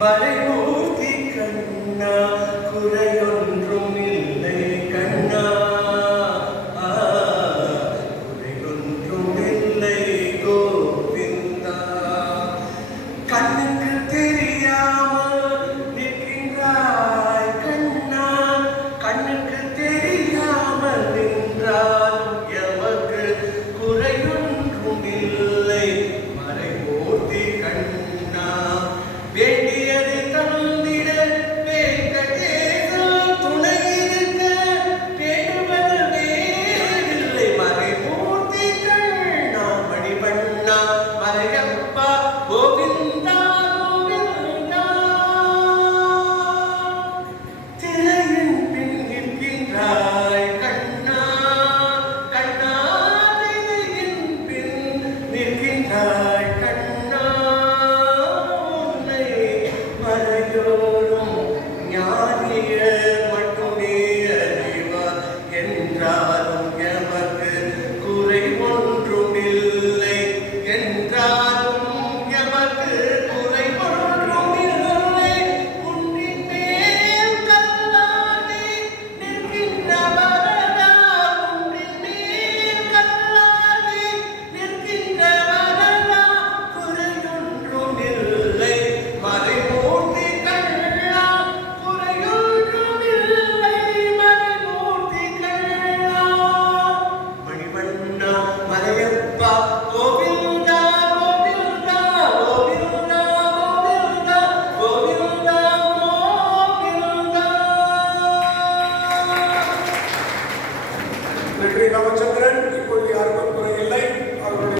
Valeu! கவச்சந்திரன் இப்பொழுது யாரும்